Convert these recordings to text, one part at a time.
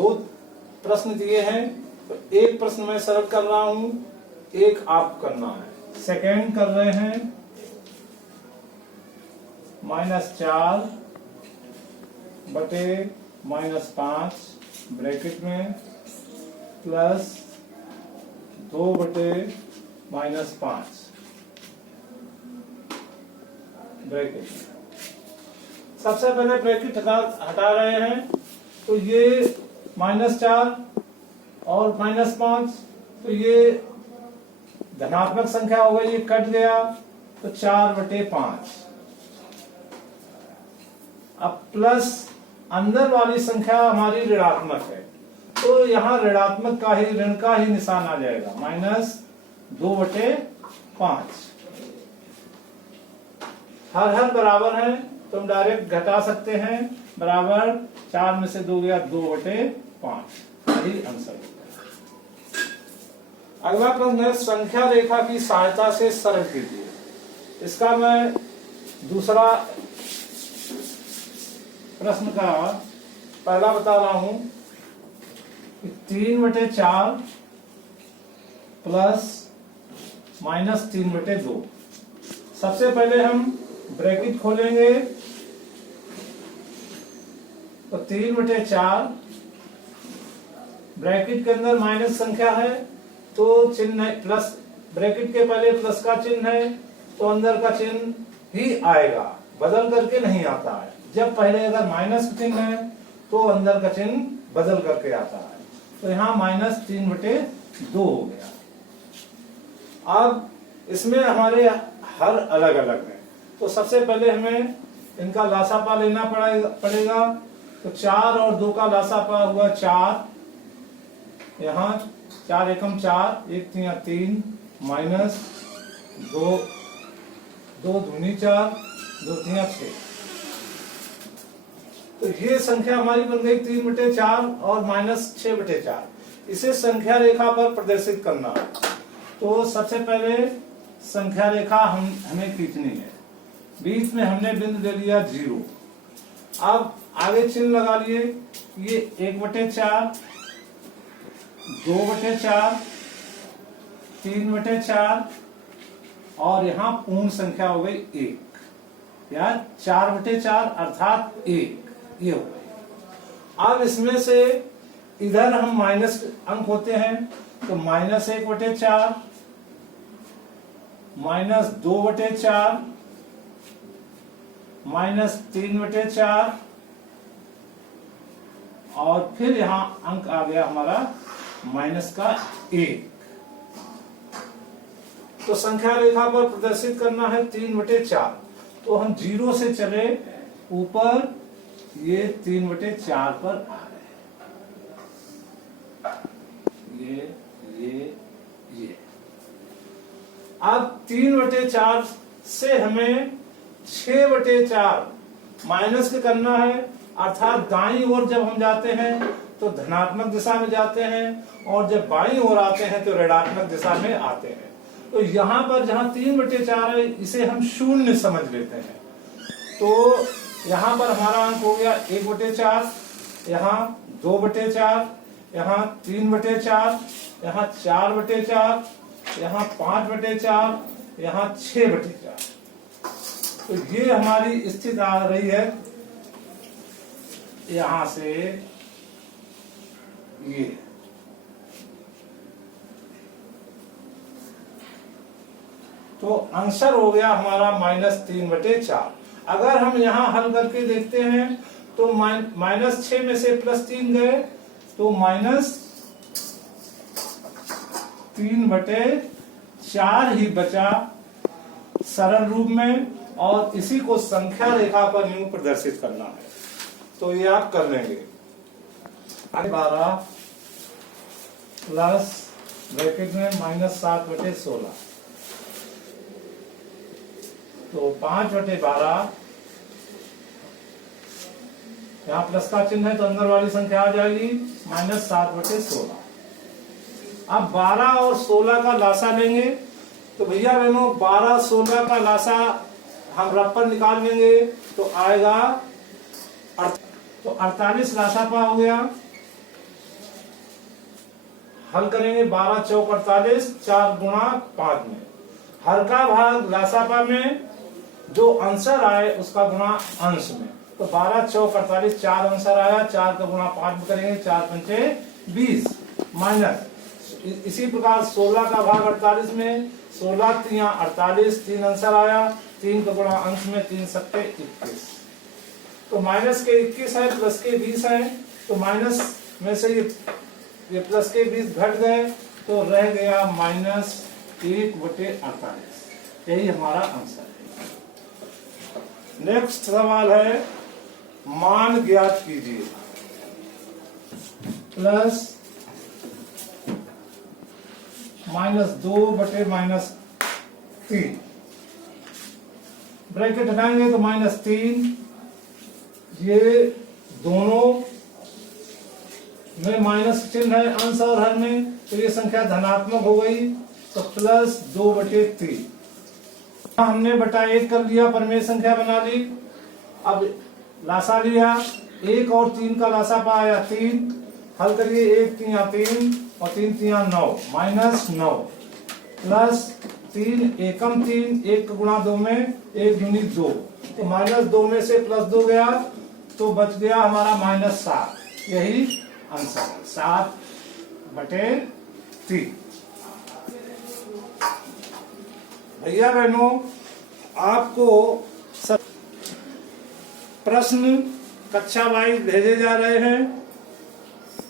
दो प्रश्न दिए हैं, तो एक प्रश्न मैं सरल कर रहा हूं, एक आप करना है। सेकेंड कर रहे हैं -4 बटे -5 ब्रैकेट में प्लस 2 बटे -5 ब्रैकेट में। सबसे पहले ब्रैकेट हटा रहे हैं, तो ये -4 और -5, तो ये धनात्मक संख्या हो गई, ये कट गया, तो 4 बटे 5। अब प्लस अंदर वाली संख्या हमारी ऋणात्मक है, तो यहाँ ऋणात्मक का ही, ऋण का ही निशान आ जाएगा, -2 बटे 5। हर बराबर है तो हम डायरेक्ट घटा सकते हैं, बराबर 4 में से 2 गया, 2 बटे 5। यही आंसर होगा। अगला प्रश्न है संख्या रेखा की सहायता से सरल कीजिए। इसका मैं दूसरा प्रश्न का पहला बता रहा हूं कि 3 बटे 4 प्लस -3 बटे 2। सबसे पहले हम ब्रैकेट खोलेंगे, तो 3 बटे 4, ब्रैकेट के अंदर माइनस संख्या है तो चिन्ह है प्लस, ब्रैकेट के पहले प्लस का चिन्ह है तो अंदर का चिन्ह ही आएगा, बदल करके नहीं आता है। जब पहले अगर माइनस चिन्ह है तो अंदर का चिन्ह बदल करके आता है, तो यहाँ -3 बटे 2 हो गया। अब इसमें हमारे हर अलग अलग है, तो सबसे पहले हमें इनका लासापा लेना पड़ेगा। तो 4 और 2 का लासापा हुआ 4, यहाँ 4 एकम 4, 1 3 3, -2 2 दूनी 4, 2 3 6। तो ये संख्या हमारी बन गई 3 बटे 4 और -6 बटे 4। इसे संख्या रेखा पर प्रदर्शित करना है। तो सबसे पहले संख्या रेखा हमें खींचनी है। बीच में हमने बिंदु ले लिया 0। अब आगे चिन्ह लगा लिए, ये 1 बटे 4, 2 बटे 4, 3 बटे 4 और यहाँ पूर्ण संख्या हो गई 1, या 4 बटे 4 अर्थात 1, ये हो गई। अब इसमें से इधर हम माइनस अंक होते हैं, तो -1 बटे 4, -2 बटे 4, -3 बटे 4 और फिर यहां अंक आ गया हमारा -1। तो संख्या रेखा पर प्रदर्शित करना है 3 बटे 4। तो हम 0 से चले ऊपर, ये 3 बटे 4 पर आ रहे हैं, ये। अब 3 बटे 4 से हमें 6 बटे 4 माइनस के करना है, अर्थात दाईं ओर जब हम जाते हैं तो धनात्मक दिशा में जाते हैं और जब बाईं ओर आते हैं तो ऋणात्मक दिशा में आते हैं। तो यहाँ पर जहाँ 3 बटे 4 है, इसे हम 0 समझ लेते हैं। तो यहाँ पर हमारा अंक हो गया 1 बटे 4, यहाँ 2 बटे 4, यहाँ 3 बटे 4, यहाँ 4 बटे 4, यहाँ 5 बटे 4, यहाँ 6 बटे 4। तो ये हमारी स्थिति आ रही है यहां से ये। तो आंसर हो गया हमारा -3 बटे 4। अगर हम यहां हल करके देखते हैं तो -6 में से +3 गए तो -3 बटे 4 ही बचा सरल रूप में, और इसी को संख्या रेखा पर यूं प्रदर्शित करना है। तो ये आप कर लेंगे। 12 प्लस ब्रैकेट में -7 बटे 16, तो 5 बटे 12, यहाँ प्लस का चिन्ह है तो अंदर वाली संख्या आ जाएगी -7 बटे 16। अब 12 और 16 का लासा लेंगे, तो भैया बहनों 12 16 का लासा हम रफ पर निकाल लेंगे तो आएगा, तो 48 लासा पा हो गया, हल करेंगे 12 चौक 48, 4 गुणा 5 में। हर का भाग लासापा में जो आंसर आए उसका गुणा अंश में। तो 12 चौक 48, 4 आंसर आया, 4 का गुणा 5 में करेंगे, 4 पंचे 20 माइनस। इसी प्रकार 16 का भाग 48 में, 16 तिया 48, 3 आंसर आया, 3 का गुणा अंश में, 3 सत्ते 21। तो माइनस के 21 है, प्लस के 20 है, तो माइनस में से ये प्लस के 20 घट गए, तो रह गया -1/48। यही हमारा आंसर है। नेक्स्ट सवाल है, मान ज्ञात कीजिए। प्लस -2/-3, ब्रैकेट हटाएंगे तो -3, ये दोनों में माइनस चिन्ह है अंश और हर में, तो ये संख्या धनात्मक हो गई, तो +2/3। हमने बटा 1 कर लिया, परमेय संख्या बना ली। अब लासा लिया, 1 और 3 का लासा पाया 3, हल करिए, 1 तिया 3 और 3 तिया 9, -9 प्लस 3 एकम 3, 1 का गुणा 2 में, 1 दूनी 2, तो -2 में से +2 गया, तो बच गया हमारा -7। यही आंसर है, 7/3। भैया बहनों, आपको सब प्रश्न कक्षा वाइज भेजे जा रहे हैं,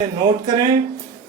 नोट करें।